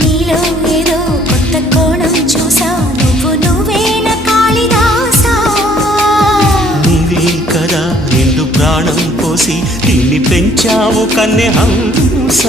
నీలో ఏదో కొత్త కోణం చూసా నువ్వు నువ్వేన కాళిదాసా నీవే కదా నిండు ప్రాణం పోసి నిన్ను పెంచావు కన్నె హంస